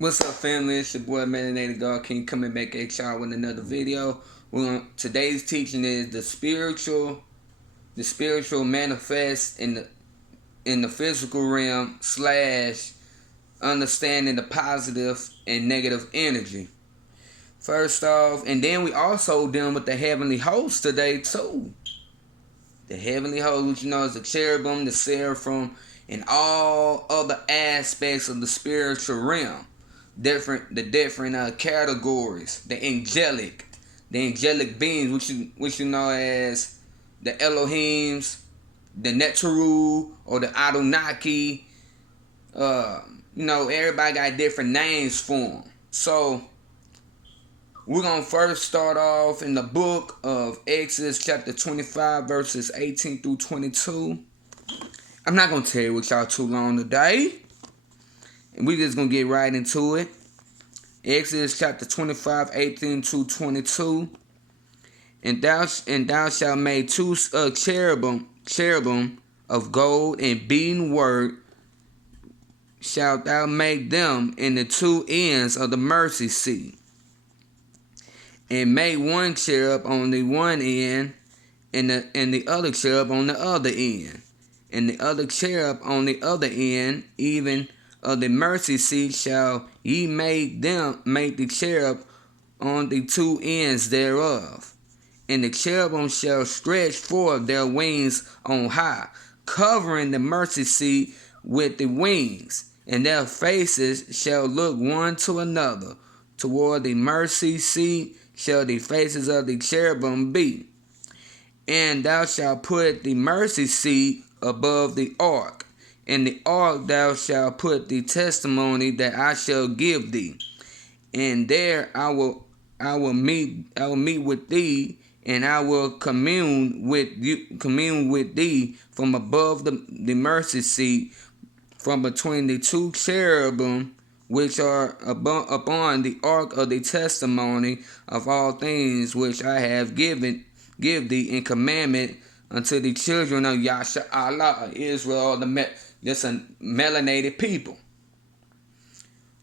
What's up, family? It's your boy Melanated God King coming back at y'all with another video. Today's teaching is the spiritual manifest in the physical realm / understanding the positive and negative energy. First off, and then we also dealing with the heavenly host today too. The heavenly host, which is the cherubim, the seraphim, and all other aspects of the spiritual realm. The different categories, the angelic beings, which you know as the Elohims, the Neteru, or the Anunnaki. Everybody got different names for them. So we're going to first start off in the book of Exodus chapter 25 verses 18 through 22. I'm not going to tell you what y'all too long today. And we just going to get right into it. Exodus chapter 25, 18 to 22. And thou shalt make two cherubim of gold and beaten work. Shalt thou make them in the two ends of the mercy seat. And make one cherub on the one end, and the other cherub on the other end. And the other cherub on the other end, even of the mercy seat, shall ye make the cherub on the two ends thereof. And the cherubim shall stretch forth their wings on high, covering the mercy seat with the wings, and their faces shall look one to another. Toward the mercy seat shall the faces of the cherubim be. And thou shalt put the mercy seat above the ark. In the ark thou shalt put the testimony that I shall give thee. And there I will meet with thee, and I will commune with thee from above the mercy seat, from between the two cherubim which are upon the ark of the testimony of all things which I have give thee in commandment unto the children of Yasha Allah, Israel, just a melanated people.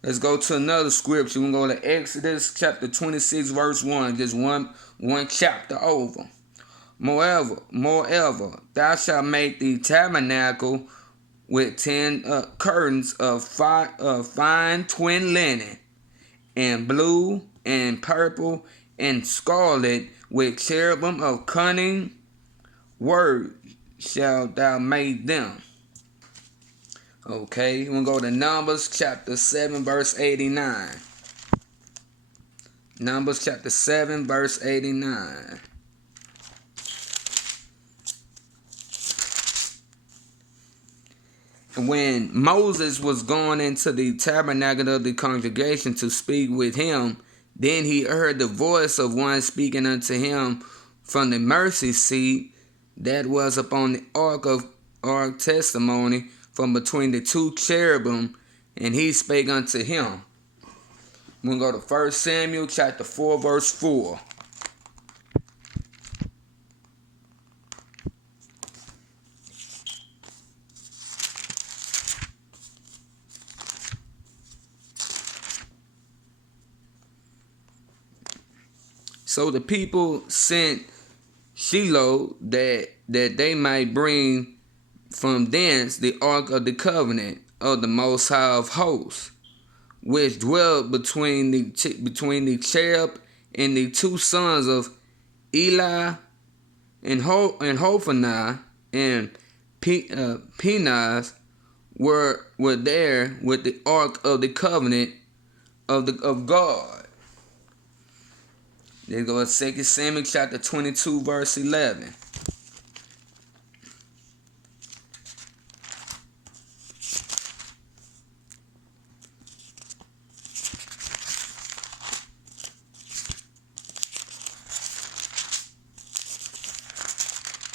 Let's go to another scripture. We're going to go to Exodus chapter 26 verse 1, just one chapter over. Moreover, thou shalt make the tabernacle with 10 curtains of fine twin linen, and blue and purple and scarlet, with cherubim of cunning work shalt thou make them. Okay, we're going to go to Numbers chapter 7 verse 89. Numbers chapter 7 verse 89. When Moses was going into the tabernacle of the congregation to speak with him, then he heard the voice of one speaking unto him from the mercy seat that was upon the ark testimony, from between the two cherubim, and he spake unto him. We're going to go to 1 Samuel chapter 4 verse 4. So the people sent Shiloh that they might bring from thence the ark of the covenant of the Most High of hosts, which dwelt between the cherub and the two sons of Eli, and Hophani and Phinehas were there with the ark of the covenant of God. Let's go to 2 Samuel chapter 22 verse 11.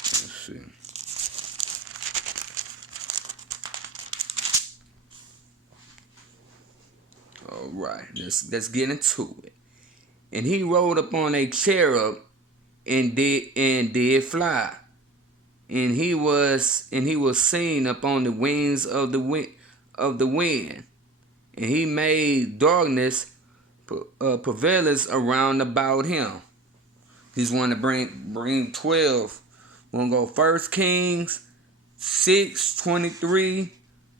Let's see. All right, let's get into it. And he rode upon a cherub and did fly. And he was seen upon the wings of the wind. and he made darkness prevaileth around about him. He's want to bring 12. We're gonna go 1 Kings 6:23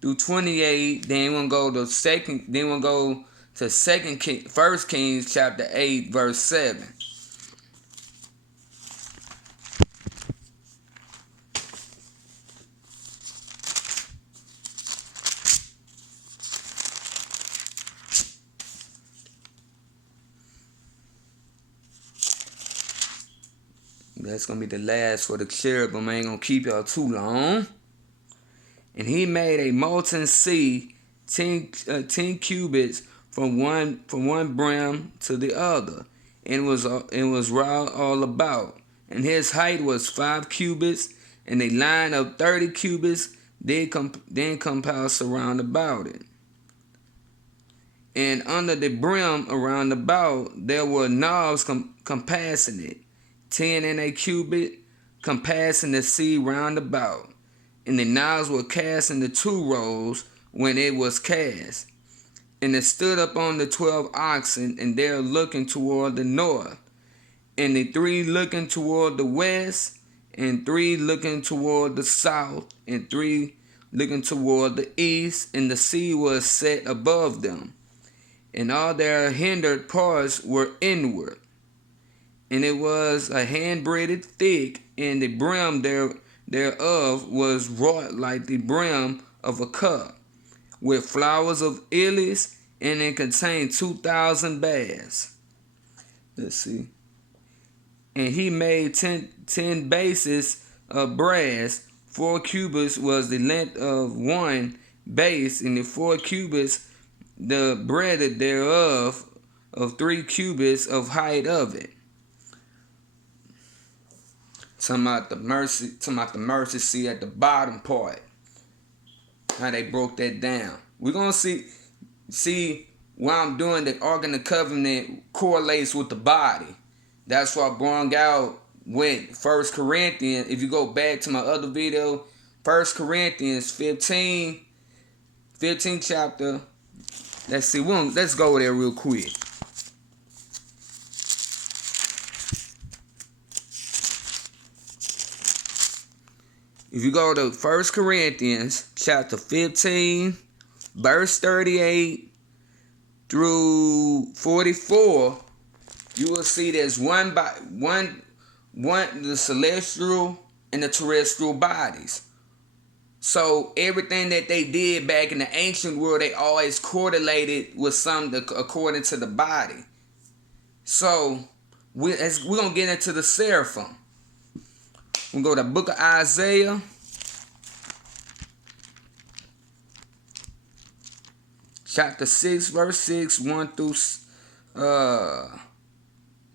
through 28. Then we're gonna go to second. Then we'll go to 1 Kings chapter 8 verse 7. That's gonna be the last for the cherubim. I ain't gonna keep y'all too long. And he made a molten sea 10 cubits from one brim to the other, and was round all about. And his height was 5 cubits, and a line of 30 cubits then compassed around about it. And under the brim around about there were knobs compassing it, 10 and a cubit, compassing the sea round about. And the knobs were cast into 2 rows when it was cast. And it stood up on the 12 oxen, and they are looking toward the north, and the 3 looking toward the west, and 3 looking toward the south, and 3 looking toward the east, and the sea was set above them, and all their hindered parts were inward. And it was a handbreadth thick, and the brim thereof was wrought like the brim of a cup, with flowers of lilies, and it contained 2,000 baths. Let's see. And he made 10 bases of brass. 4 cubits was the length of one base, and the 4 cubits the breadth thereof, of 3 cubits of height of it. Talking about the mercy seat at the bottom part. How they broke that down. We're gonna see why I'm doing the Ark of the Covenant correlates with the body. That's why I brought out with 1 Corinthians. If you go back to my other video, 1 Corinthians 15 chapter. Let's see. Let's go there real quick. If you go to 1 Corinthians chapter 15, verse 38 through 44, you will see there's one the celestial and the terrestrial bodies. So everything that they did back in the ancient world, they always correlated with something according to the body. So we're going to get into the seraphim. We'll go to the book of Isaiah. Chapter 6, verse 6, 1 through...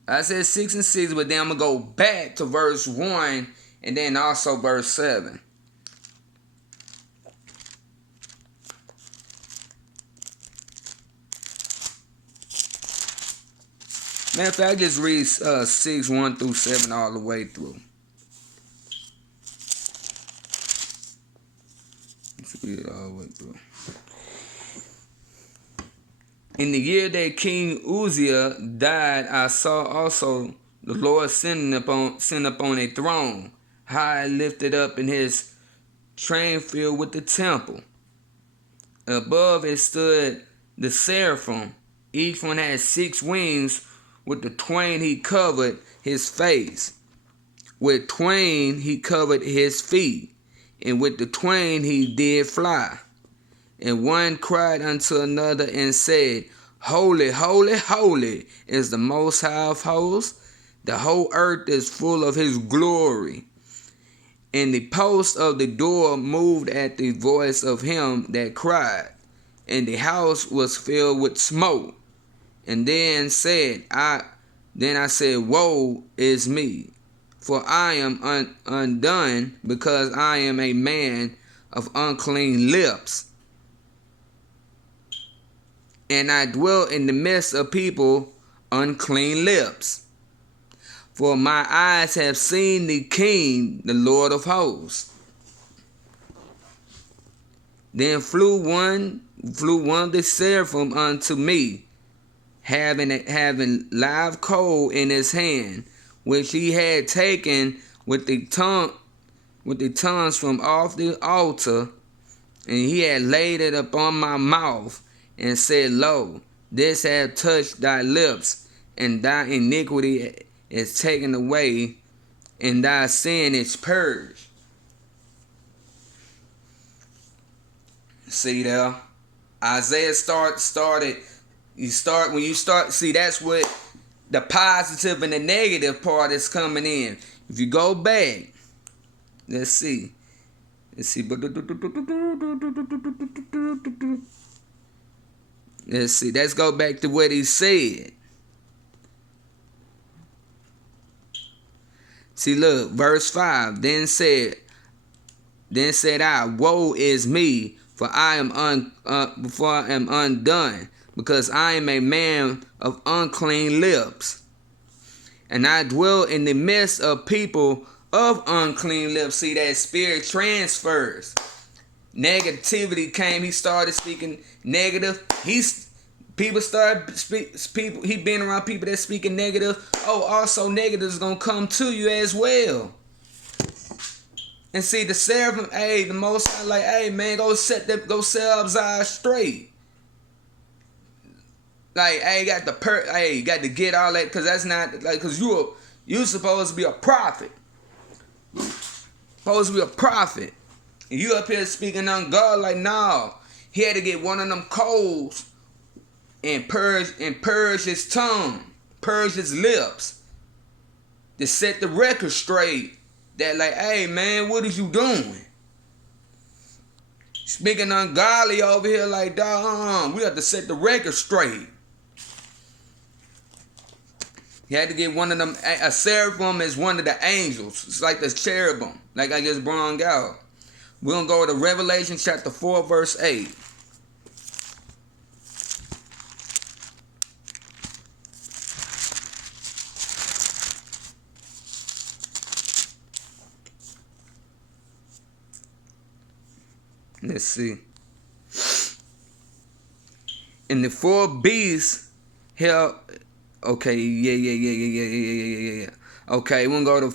I said 6 and 6, but then I'm going to go back to verse 1 and then also verse 7. Matter of fact, I just read 6, 1 through 7 all the way through. Let's read it all the way through. In the year that King Uzziah died, I saw also the Lord sitting upon a throne, high lifted up, in his train filled with the temple. Above it stood the seraphim. Each one had 6 wings. With the twain he covered his face. With twain he covered his feet. And with the twain he did fly. And one cried unto another and said, Holy, holy, holy is the Most High of hosts. The whole earth is full of his glory. And the post of the door moved at the voice of him that cried. And the house was filled with smoke. And then I said, Woe is me, for I am undone, because I am a man of unclean lips. And I dwell in the midst of people unclean lips. For my eyes have seen the King, the Lord of hosts. Then flew one one of the seraphim unto me, having live coal in his hand, which he had taken with the tongues from off the altar, and he had laid it upon my mouth, and said, Lo, this hath touched thy lips, and thy iniquity is taken away, and thy sin is purged. See there? Isaiah started. When you start, see, that's what the positive and the negative part is coming in. If you go back, let's see. Let's see. Let's go back to what he said. See, look, verse 5. Then said I, woe is me, for I am undone, because I am a man of unclean lips, and I dwell in the midst of people of unclean lips. See, that spirit transfers. Negativity came. He started speaking negative. He been around people that speaking negative. Oh, also negative is gonna come to you as well. And see, the seraphim, the Most High, like, hey man, go set up eyes straight. Like, you got to get all that, cause that's not like, cause you supposed to be a prophet. Supposed to be a prophet. And you up here speaking on God, like, no. He had to get one of them coals and purge his tongue, purge his lips, to set the record straight. That like, hey man, what is you doing? Speaking ungodly over here, like, dog, we have to set the record straight. He had to get one of them. A seraphim is one of the angels. It's like the cherubim, like I just brought out. We're going to go to Revelation chapter 4, verse 8. Let's see. And the four beasts held. Okay, yeah. Okay, we're gonna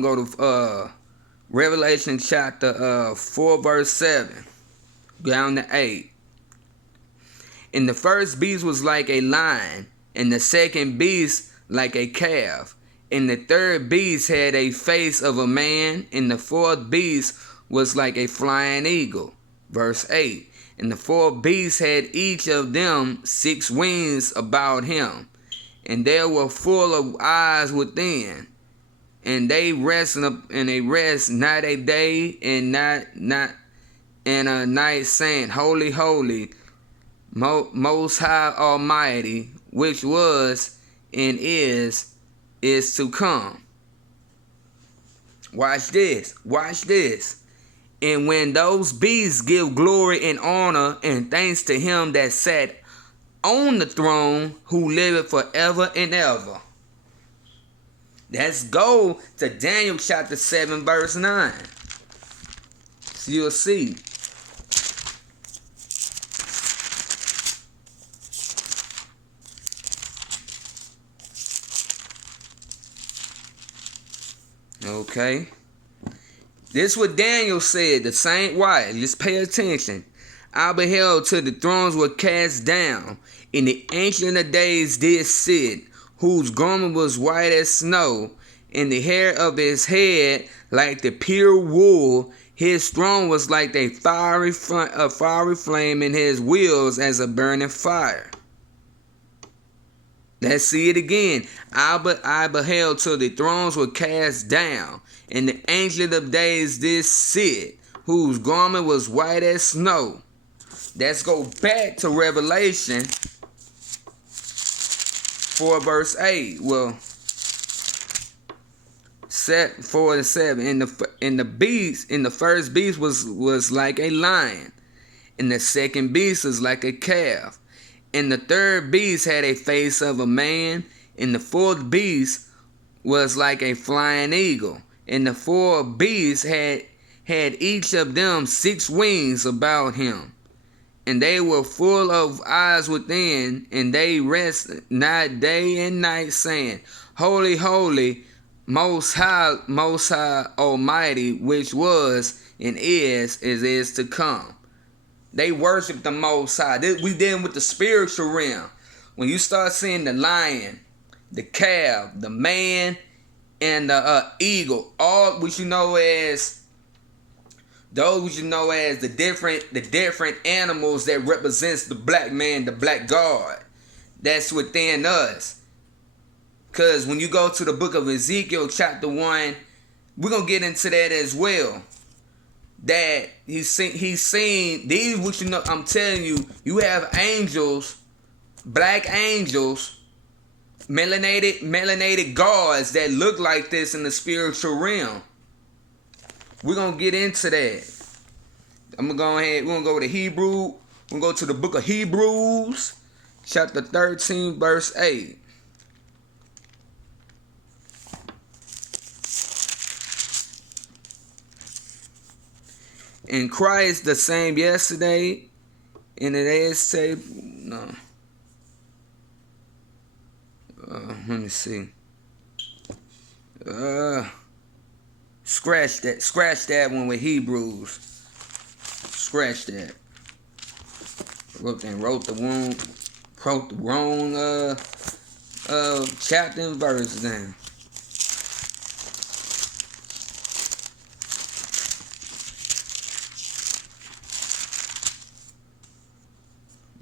go to Revelation chapter 4, verse 7, down to 8. And the first beast was like a lion, and the second beast like a calf, and the third beast had a face of a man, and the fourth beast was like a flying eagle. Verse 8. And the four beasts had each of them 6 wings about him, and they were full of eyes within, and they rest not a day and not a night, saying, Holy, holy, most high Almighty, which was and is to come. Watch this. And when those beasts give glory and honor and thanks to him that sat on the throne, who liveth forever and ever. Let's go to Daniel chapter 7, verse 9. So you'll see. Okay. This is what Daniel said, the saint wife. Just pay attention. I beheld till the thrones were cast down, and the Ancient of Days did sit, whose garment was white as snow, and the hair of his head like the pure wool. His throne was like a fiery flame, and his wheels as a burning fire. Let's see it again. I beheld till the thrones were cast down, and the Ancient of Days did sit, whose garment was white as snow. Let's go back to Revelation 4, verse 8. Well, 4 and 7. And the first beast was like a lion, and the second beast was like a calf, and the third beast had a face of a man, and the fourth beast was like a flying eagle, and the four beasts had each of them 6 wings about him, and they were full of eyes within, and they rest not day and night, saying, Holy, holy, most high, almighty, which was and is to come. They worship the Most High. We dealing with the spiritual realm. When you start seeing the lion, the calf, the man, and the eagle, all which you know as those which you know as the different animals that represents the black man, the black God, that's within us. Because when you go to the book of Ezekiel chapter 1, we're gonna get into that as well. That he's seen these, which you know, I'm telling you, you have angels, black angels, melanated gods that look like this in the spiritual realm. We're gonna get into that. I'm gonna go ahead, we're gonna go to Hebrew, we're gonna go to the book of Hebrews, chapter 13, verse 8. In Christ the same yesterday, and today is saved. No. Let me see. Scratch that one with Hebrews. Scratch that. Wrote the wrong chapter and verse down.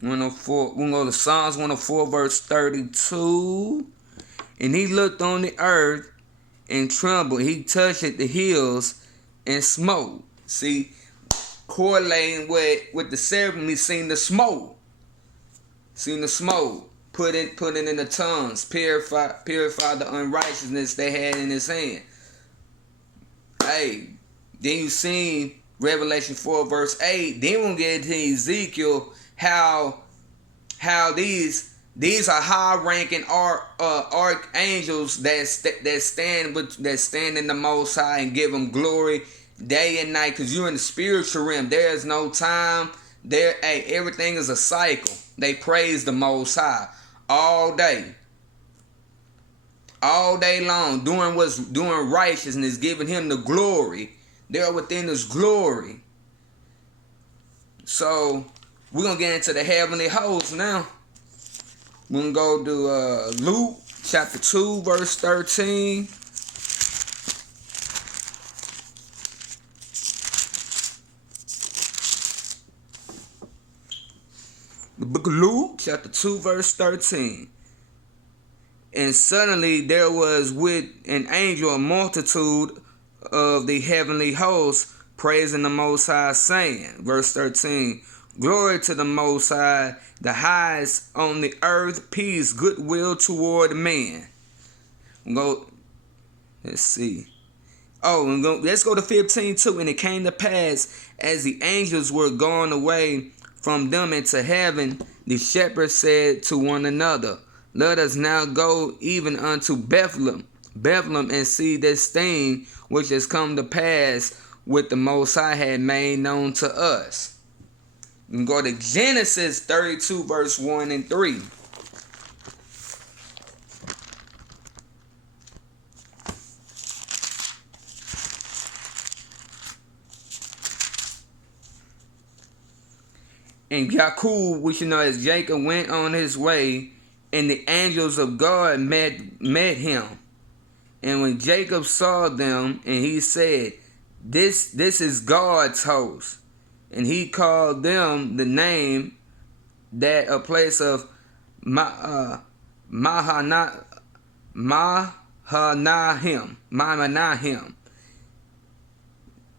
We're gonna go to Psalms 104, verse 32. And he looked on the earth and trembled. He touched the hills and smote. See, correlating with the ceremony, seen the smoke. Seen the smoke. Put it in the tongues. Purify the unrighteousness they had in his hand. Hey, then you seen Revelation 4, verse 8. Then we'll get into Ezekiel, how these are high-ranking archangels that stand in the Most High and give them glory day and night. Because you're in the spiritual realm, there is no time. Everything is a cycle. They praise the Most High all day long, doing righteousness, giving Him the glory. They're within His glory. So we're gonna get into the heavenly hosts now. We're going to go to Luke chapter 2, verse 13. The book of Luke chapter 2, verse 13. And suddenly there was with an angel a multitude of the heavenly hosts praising the Most High, saying, verse 13, Glory to the Most High, the highest on the earth, peace, goodwill toward man. Let's see. Let's go to 15 too. And it came to pass, as the angels were gone away from them into heaven, the shepherds said to one another, Let us now go even unto Bethlehem, and see this thing which has come to pass, which the Most High had made known to us. You can go to Genesis 32, verse 1 and 3. And Jacob, which you know as Jacob, went on his way, and the angels of God met him. And when Jacob saw them, and he said, This is God's host. And he called them the name that a place of Mahanahim.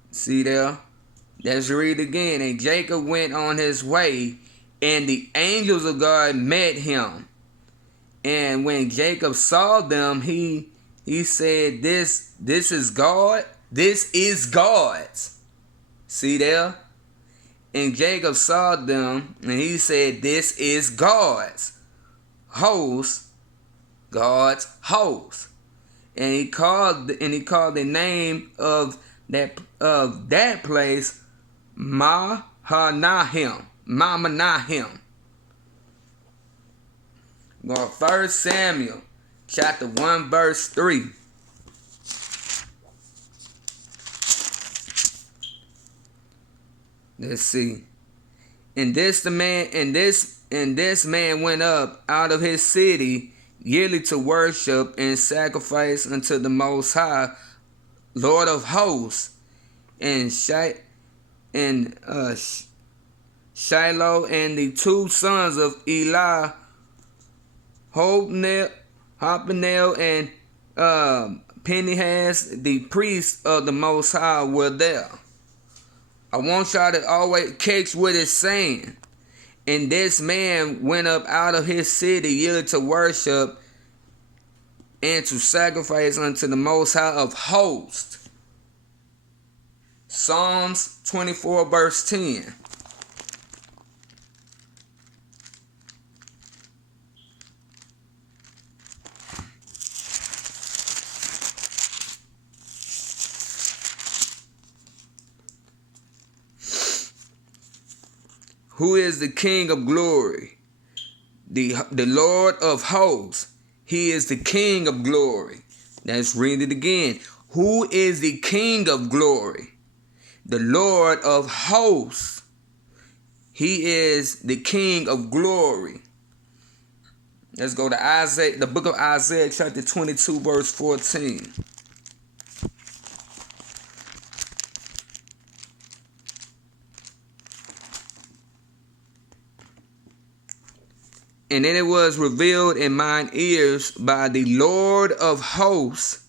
See there? Let's read again. And Jacob went on his way, and the angels of God met him. And when Jacob saw them, he said, This is God. This is God's. See there? And Jacob saw them, and he said, This is God's host. God's host. And he called the name of that place Mahanahim. Mamanahim. Go 1 Samuel chapter 1 verse 3. Let's see. And this man went up out of his city yearly to worship and sacrifice unto the Most High, Lord of hosts, and Shiloh, and the two sons of Eli, Hophniel and Phinehas, the priests of the Most High, were there. I want y'all to always catch what it's saying. And this man went up out of his city yearly to worship and to sacrifice unto the Most High of hosts. Psalms 24 verse 10. Who is the King of glory? The Lord of hosts. He is the King of glory. Let's read it again. Who is the King of glory? The Lord of hosts. He is the King of glory. Let's go to Isaiah, the book of Isaiah, chapter 22, verse 14. And then it was revealed in mine ears by the Lord of hosts,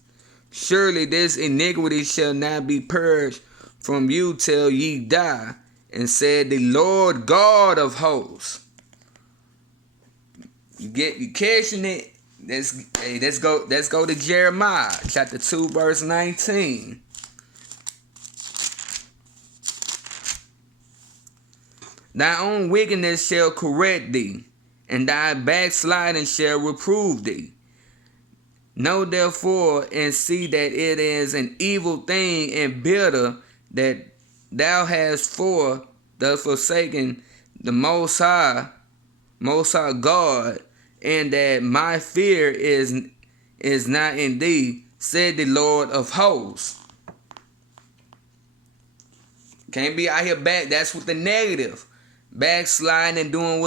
surely this iniquity shall not be purged from you till ye die. And said the Lord God of hosts. You catching it? Let's go to Jeremiah chapter 2 verse 19. Thy own wickedness shall correct thee, and thy backsliding shall reprove thee. Know therefore and see that it is an evil thing and bitter that thou hast thus forsaken the Most High God, and that my fear is not in thee, said the Lord of hosts. Can't be out here back. That's what the negative. Backsliding and doing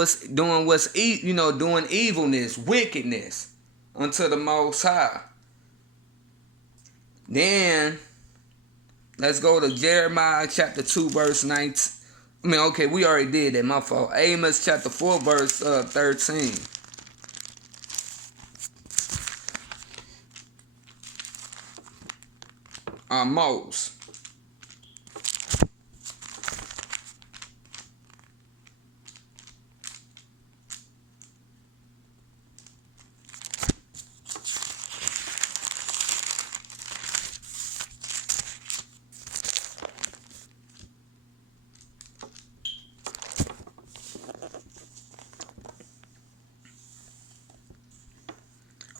evilness, wickedness unto the Most High. Then let's go to Jeremiah chapter 2 verse 19. We already did that, my fault. Amos chapter 4 verse 13. Almost.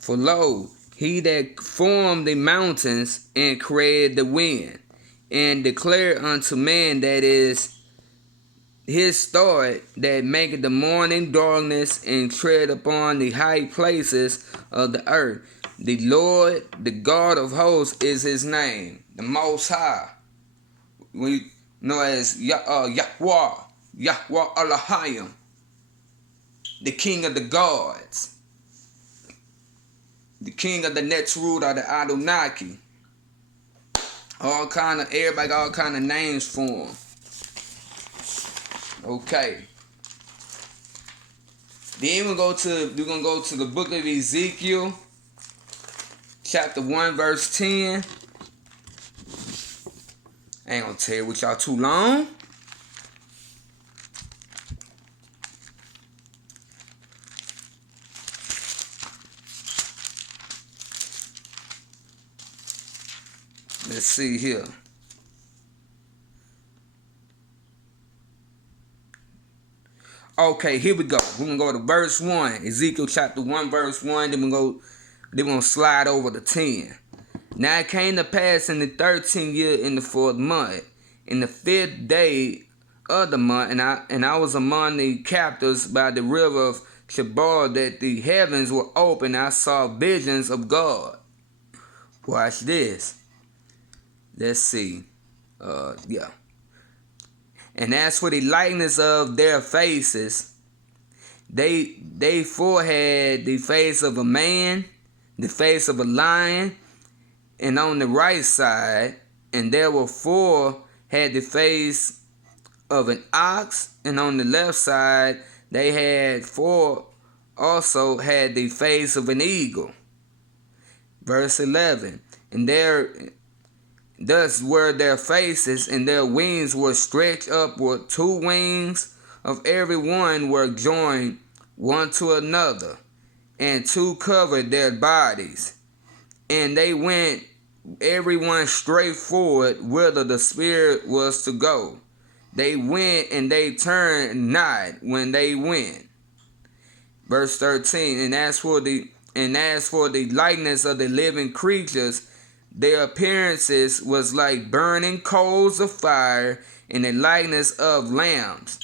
For lo, he that formed the mountains and created the wind, and declared unto man that is his thought, that maketh the morning darkness, and tread upon the high places of the earth. The Lord, the God of hosts, is his name, the Most High. We know as Yahweh Elohim, the King of the gods. The king of the Netzrut or the Adonaki. Everybody got all kind of names for him. Okay. Then we're gonna go to the book of Ezekiel, chapter 1, verse 10. I ain't gonna tell you with y'all too long. Let's see here. Okay, here we go. We're gonna go to verse 1. Ezekiel chapter 1, verse 1. Then we're gonna slide over to 10. Now it came to pass in the 13th year, in the 4th month, in the 5th day other month, and I was among the captives by the river of Chebar, that the heavens were open. I saw visions of God. Watch this. Let's see. Yeah. And as for the likeness of their faces, they four had the face of a man, the face of a lion, and on the right side, and there were four had the face of an ox, and on the left side they had four also had the face of an eagle. Verse 11. And thus were their faces, and their wings were stretched upward. Two wings of every one were joined one to another, and two covered their bodies. And they went every one straight forward whither the Spirit was to go. They went and they turned not when they went. Verse 13. And as for the likeness of the living creatures, their appearances was like burning coals of fire, in the likeness of lambs.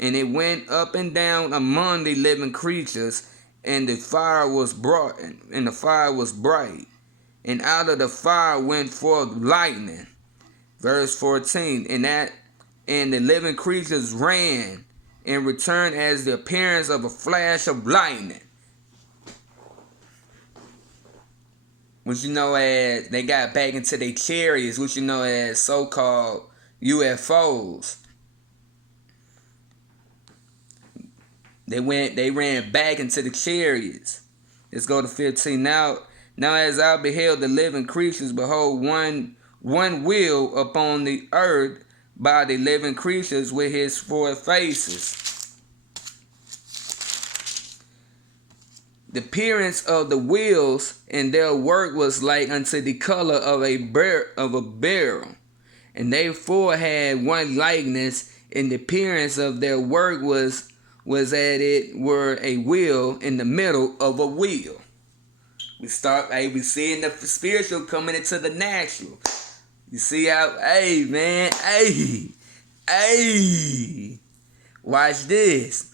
And it went up and down among the living creatures, and the fire was bright, and out of the fire went forth lightning. Verse 14. And the living creatures ran and returned as the appearance of a flash of lightning. Which you know as they got back into their chariots, which you know as so-called UFOs. They ran back into the chariots. Let's go to 15. Now as I beheld the living creatures, behold, one wheel upon the earth by the living creatures with his four faces. The appearance of the wheels and their work was like unto the color of a beryl, and they four had one likeness, and the appearance of their work was as it were a wheel in the middle of a wheel. We seeing the spiritual coming into the natural. You see how, watch this.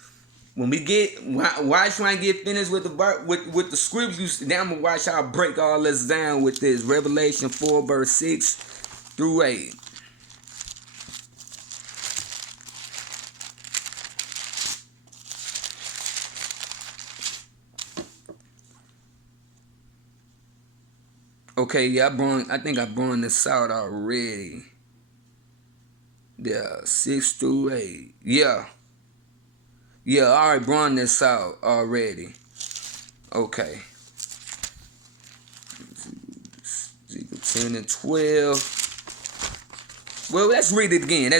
When watch when I get finished with the scriptures, now I'm gonna watch how I break all this down with this. Revelation 4 verse 6 through 8. Okay, yeah, I think I brought this out already. Yeah, 6 through 8. Yeah, I already brought this out already. Okay. Ezekiel 10 and 12. Well, let's read it again.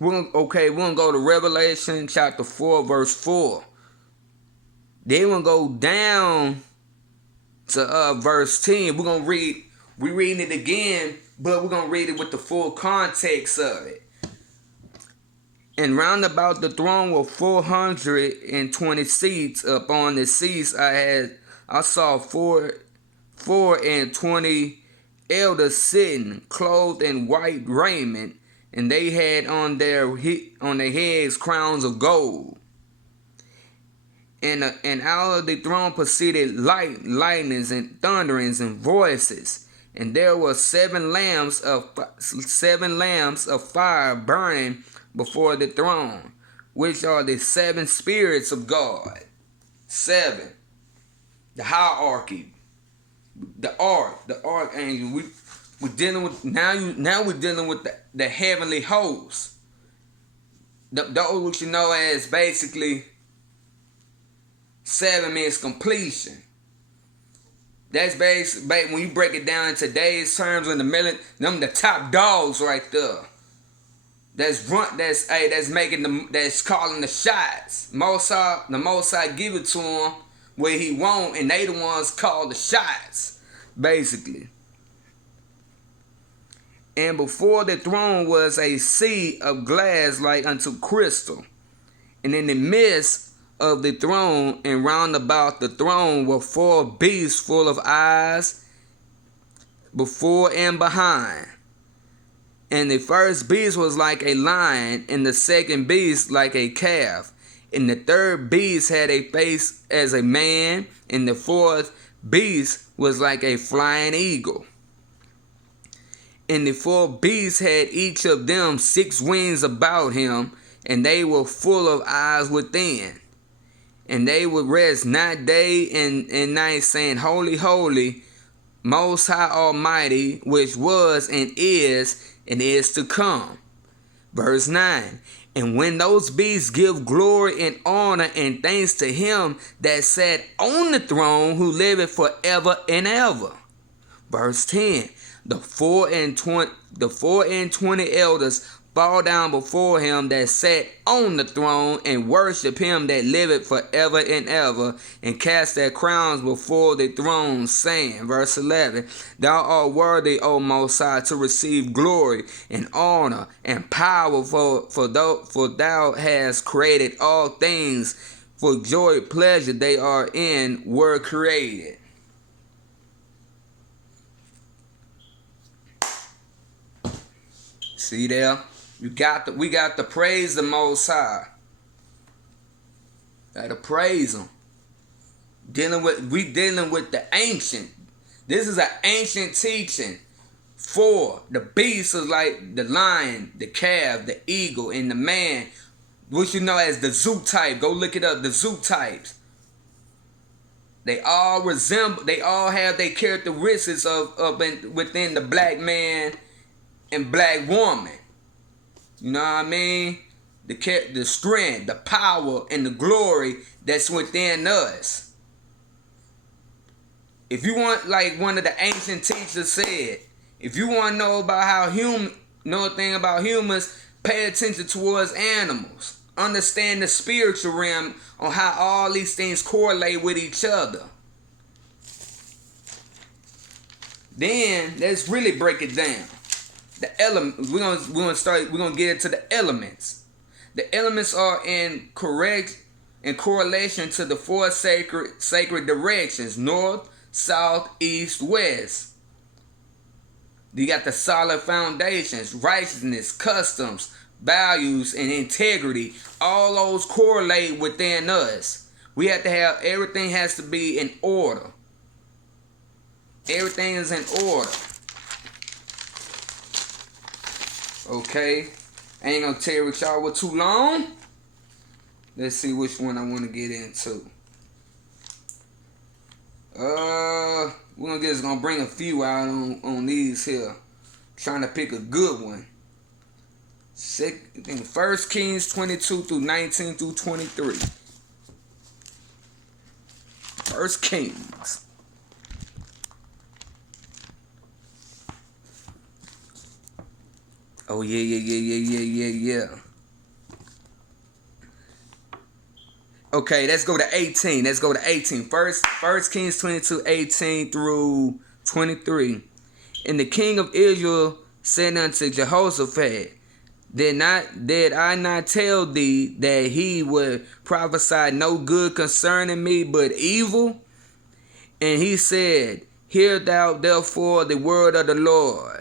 We're gonna go to Revelation chapter 4, verse 4. Then we'll go down to verse 10. We're reading it again, but we're gonna read it with the full context of it. And round about the throne were 420 seats. Upon the seats I saw 24 elders sitting, clothed in white raiment, and they had on their heads crowns of gold. And out of the throne proceeded lightnings and thunderings and voices. And there were seven lamps of fire burning before the throne, which are the seven spirits of God. 7. The hierarchy, the archangel. We're dealing with now we're dealing with the heavenly hosts. Those which you know as basically 7 means completion. That's basically when you break it down in today's terms in the million, them the top dogs right there. That's calling the shots. The Most High give it to them where he won't, and they the ones call the shots, basically. And before the throne was a sea of glass like unto crystal, and in the midst of the throne and round about the throne were 4 beasts full of eyes before and behind. And the first beast was like a lion, and the second beast like a calf. And the third beast had a face as a man, and the fourth beast was like a flying eagle. And the four beasts had each of them 6 wings about him, and they were full of eyes within. And they would rest not day and night, saying, Holy, holy, Most High Almighty, which was and is to come. Verse 9. And when those beasts give glory and honor and thanks to him that sat on the throne, who liveth forever and ever. Verse 10. The 24 elders fall down before him that sat on the throne, and worship him that liveth forever and ever, and cast their crowns before the throne, saying, verse 11, Thou art worthy, O Most High, to receive glory and honor and power, for thou hast created all things, for joy, pleasure they are in, were created. See there? We got to praise the Most High. Gotta praise him. We dealing with the ancient. This is an ancient teaching. For the beast is like the lion, the calf, the eagle, and the man, which you know as the zoo type. Go look it up, the zoo types. They all have their characteristics within the black man and black woman. You know what I mean? The strength, the power, and the glory that's within us. If you want, like one of the ancient teachers said, if you want to know about know a thing about humans, pay attention towards animals. Understand the spiritual realm on how all these things correlate with each other. Then let's really break it down. The elements. We're gonna get into the elements. The elements are in correlation to the 4 sacred directions: north, south, east, west. You got the solid foundations: righteousness, customs, values, and integrity. All those correlate within us. We have to have everything has to be in order. Everything is in order. Okay, I ain't gonna tear with y'all with too long. Let's see which one I want to get into. We're gonna bring a few out on these here. Trying to pick a good one. 1 Kings 22 through 19 through 23. 1 Kings. Oh, yeah. Okay, let's go to 18. First Kings 22, 18 through 23. And the king of Israel said unto Jehoshaphat, Did I not tell thee that he would prophesy no good concerning me, but evil? And he said, Hear thou therefore the word of the Lord.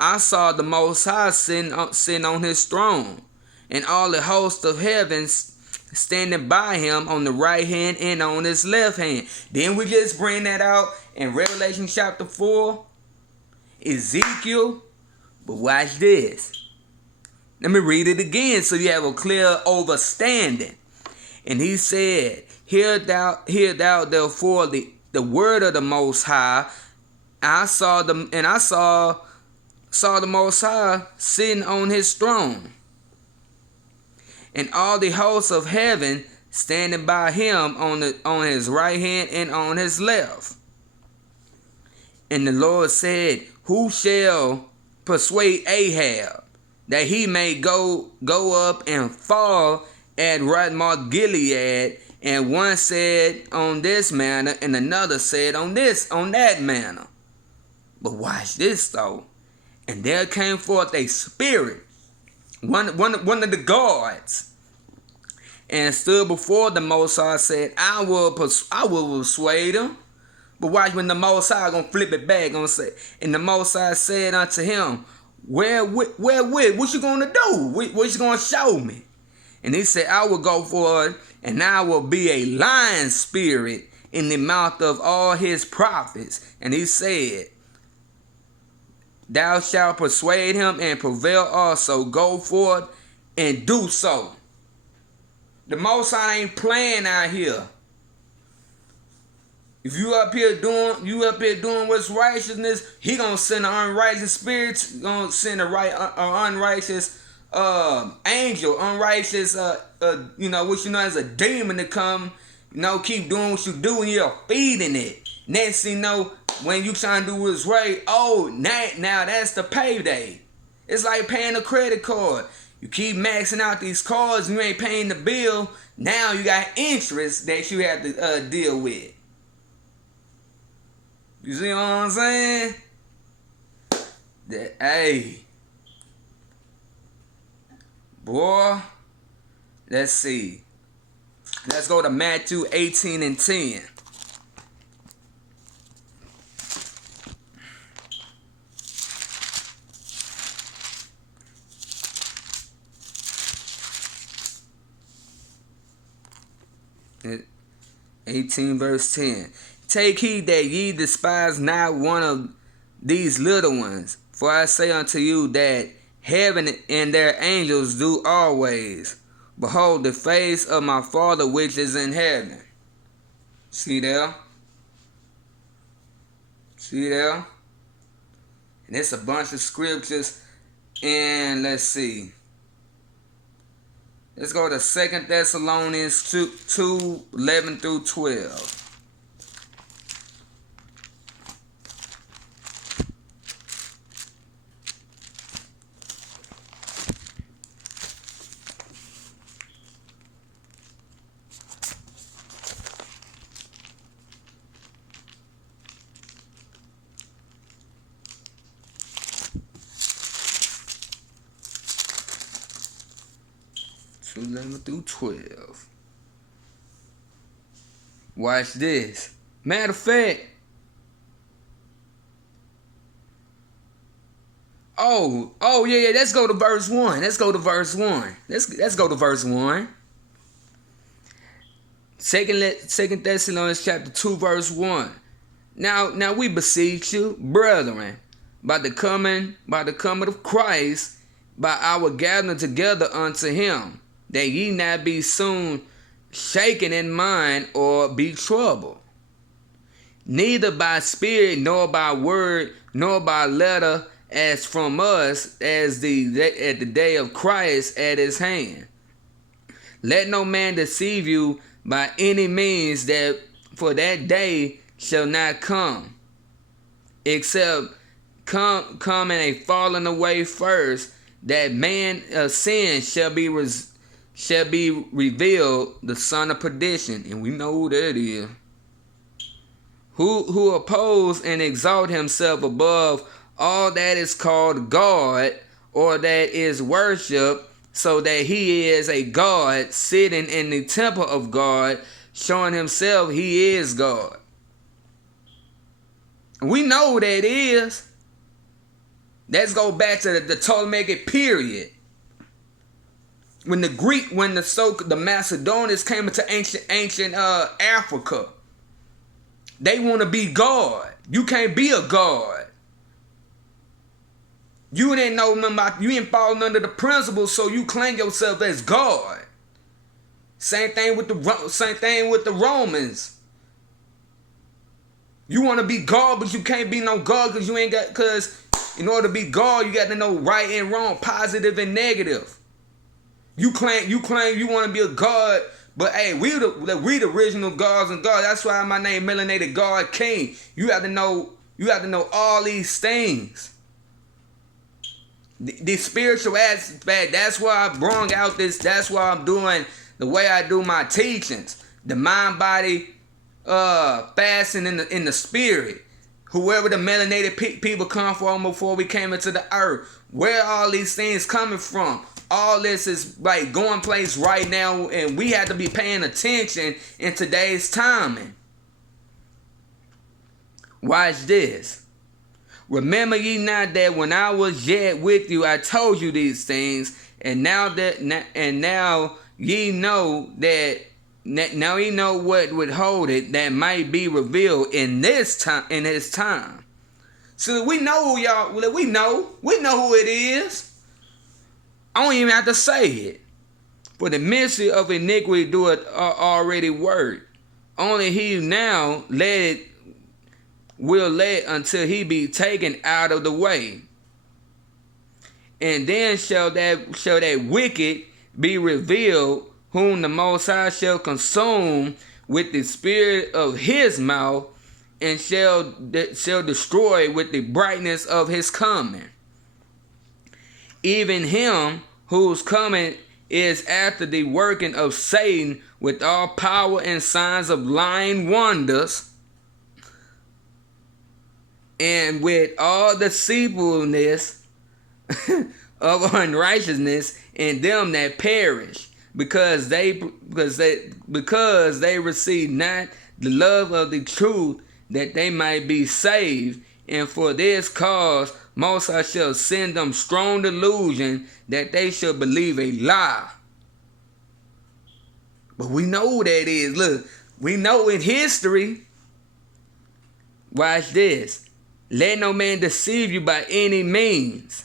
I saw the Most High sitting on his throne, and all the hosts of heaven standing by him on the right hand and on his left hand. Then we just bring that out in Revelation chapter 4, Ezekiel. But watch this. Let me read it again so you have a clear understanding. And he said, Hear thou therefore the word of the Most High. I saw the Most High sitting on his throne, and all the hosts of heaven standing by him on his right hand and on his left. And the Lord said, Who shall persuade Ahab that he may go up and fall at Ramoth Gilead? And one said on this manner, and another said on that manner. But watch this though. And there came forth a spirit, one of the gods, and stood before the Most High, said, I will persuade him. But watch when the Most High gonna flip it back, gonna say, and the Most High said unto him, Wherewith? What you gonna do? What you gonna show me? And he said, I will go forward, and I will be a lion spirit in the mouth of all his prophets. And he said, thou shalt persuade him and prevail also. Go forth and do so. The Most High ain't playing out here. If you up here doing what's righteousness, he gonna send an unrighteous spirits, gonna send a unrighteous angel, unrighteous what you know as a demon to come, keep doing what you do, and you're feeding it. Next thing you know, when you trying to do what's right, now that's the payday. It's like paying a credit card. You keep maxing out these cards and you ain't paying the bill. Now you got interest that you have to deal with. You see what I'm saying? Hey. Boy. Let's see. Let's go to Matthew 18 and 10. It 18 verse 10. Take heed that ye despise not one of these little ones. For I say unto you that heaven and their angels do always behold the face of my Father which is in heaven. See there? See there? And it's a bunch of scriptures. And let's see. Let's go to 2 Thessalonians 2 11 through 12. Two 11 through 12. Watch this. Matter of fact. Yeah. Let's go to verse 1. Let's go to verse 1. Let's go to verse 1. Second Thessalonians chapter 2, verse 1. Now we beseech you, brethren, by the coming of Christ, by our gathering together unto him, that ye not be soon shaken in mind or be troubled, neither by spirit, nor by word, nor by letter, as from us, at the day of Christ at his hand. Let no man deceive you by any means, that for that day shall not come, except come in a falling away first, that man of sin shall be revealed, the son of perdition. And we know who that is. Who oppose and exalt himself above all that is called God, or that is worship, so that he is a God, sitting in the temple of God, showing himself he is God. We know who that is. Let's go back to the Ptolemaic period. When the Macedonians came into ancient Africa, they want to be God. You can't be a God. You didn't know nothing about, you ain't falling under the principles, so you claim yourself as God. Same thing with the Romans. You want to be God, but you can't be no God because in order to be God, you got to know right and wrong, positive and negative. You claim you want to be a God, but hey, we the original gods and God. That's why my name Melanated God King. You have to know all these things. The spiritual aspect. That's why I brought out this. That's why I'm doing the way I do my teachings. The mind body fasting in the spirit. Whoever the melanated people come from before we came into the earth. Where all these things coming from? All this is like going place right now, and we have to be paying attention in today's timing. Watch this. Remember ye not that when I was yet with you, I told you these things, and now ye know that now ye know what would hold it that might be revealed in this time, in his time. So we know who y'all. We know who it is. I don't even have to say it. For the mystery of iniquity doeth already work. Only he now will let until he be taken out of the way. And then shall that wicked be revealed, whom the Most High shall consume with the spirit of his mouth, and shall destroy with the brightness of his coming. Even him whose coming is after the working of Satan with all power and signs of lying wonders, and with all deceitfulness of unrighteousness in them that perish, because they receive not the love of the truth, that they might be saved. And for this cause Most High shall send them strong delusion, that they shall believe a lie. But we know who that is. Look, we know in history. Watch this. Let no man deceive you by any means.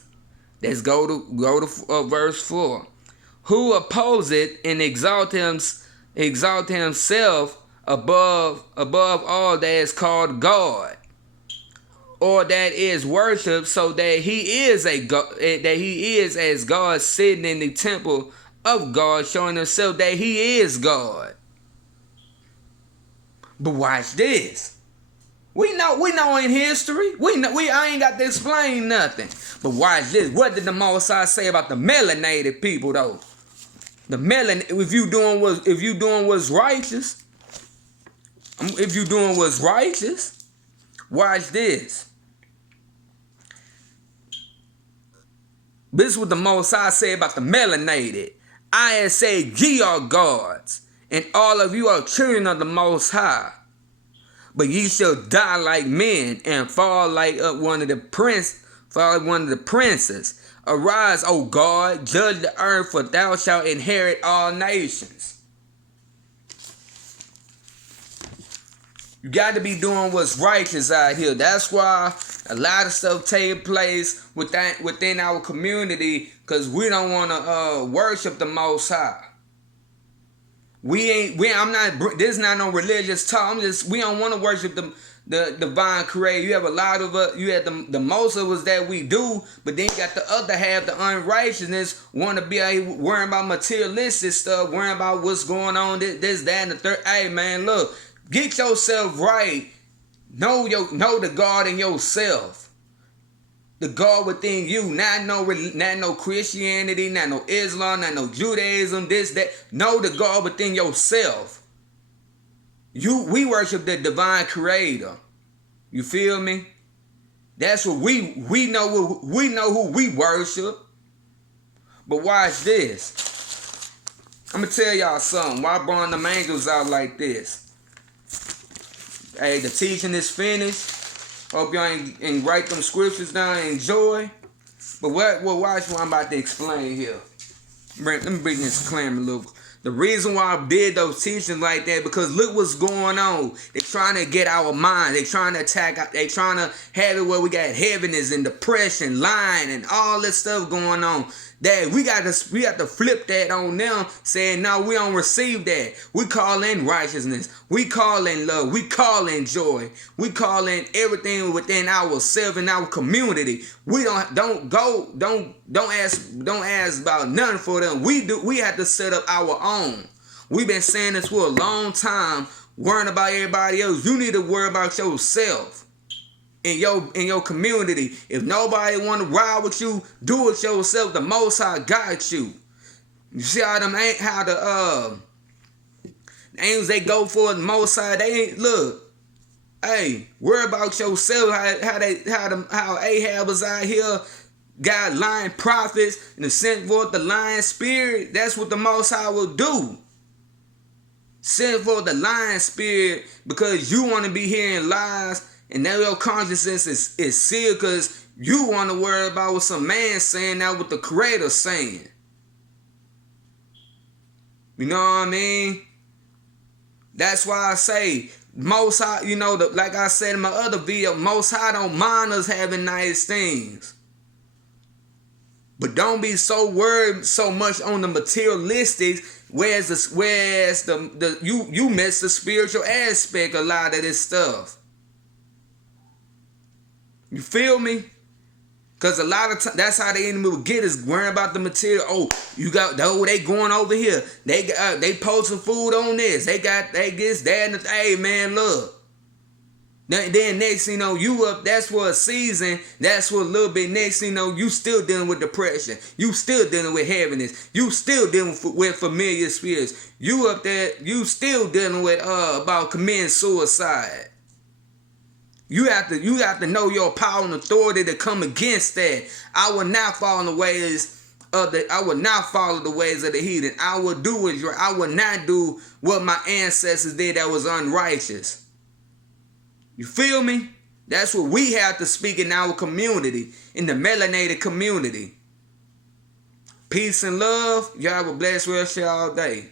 Let's go to verse 4. Who opposeth and exalt himself above all that is called God, or that is worshipped, so that he is as God, sitting in the temple of God, showing himself that he is God. But watch this. We know in history. I ain't got to explain nothing. But watch this. What did the Most High say about the melanated people though? The if you doing what's righteous. If you doing what's righteous, watch this. This is what the Most High say about the melanated. I have said, ye are gods, and all of you are children of the Most High. But ye shall die like men, and fall like one of the princes. Arise, O God, judge the earth, for thou shalt inherit all nations. You got to be doing what's righteous out here. That's why a lot of stuff take place within our community, because we don't want to worship the Most High. This is not no religious talk. We don't want to worship the divine creator. You have a lot of us, you have the most of us that we do, but then you got the other half, the unrighteousness, want to be out worrying about materialistic stuff, worrying about what's going on, this, that, and the third. Hey man, look, get yourself right. Know the God in yourself. The God within you, not no Christianity, not no Islam, not no Judaism, this, that. Know the God within yourself. We worship the divine creator. You feel me? That's what we know who we worship. But watch this. I'm gonna tell y'all something. Why I brought them angels out like this? Hey, the teaching is finished. Hope y'all ain't write them scriptures down and enjoy. But watch what I'm about to explain here. Let me bring this disclaimer a little. The reason why I did those teachings like that, because look what's going on. They're trying to get our mind. They're trying to attack. They're trying to have it where we got heaviness and depression, lying, and all this stuff going on. That we got to flip that on them, saying no, we don't receive that. We call in righteousness. We call in love. We call in joy. We call in everything within ourselves and our community. We don't ask about nothing for them. We have to set up our own. We've been saying this for a long time, worrying about everybody else. You need to worry about yourself. In your community. If nobody want to ride with you, do it yourself. The Most High got you. You see how the angels, they go for the Most High. They ain't look. Hey, worry about yourself. How Ahab was out here, got lying prophets and sent forth the lying spirit. That's what the Most High will do. Send forth the lying spirit because you want to be hearing lies And now your consciousness is sealed because you want to worry about what some man saying, now what the Creator saying. You know what I mean? That's why I say, Most High, like I said in my other video, Most High don't mind us having nice things. But don't be so worried so much on the materialistics, whereas you miss the spiritual aspect of a lot of this stuff. You feel me? Because a lot of times, that's how the enemy will get us, worrying about the material. Oh, they going over here. They posting food on this. They get this, that, and the, hey, man, look. Then next thing you know, you up, that's for a season, that's for a little bit. Next thing you know, you still dealing with depression. You still dealing with heaviness. You still dealing with familiar spirits. You up there, you still dealing with about committing suicide. You have to know your power and authority to come against that. I will not follow the ways of the heathen. I will do what's right. I will not do what my ancestors did that was unrighteous. You feel me? That's what we have to speak in our community, in the melanated community. Peace and love. Y'all have a blessed rest of y'all day.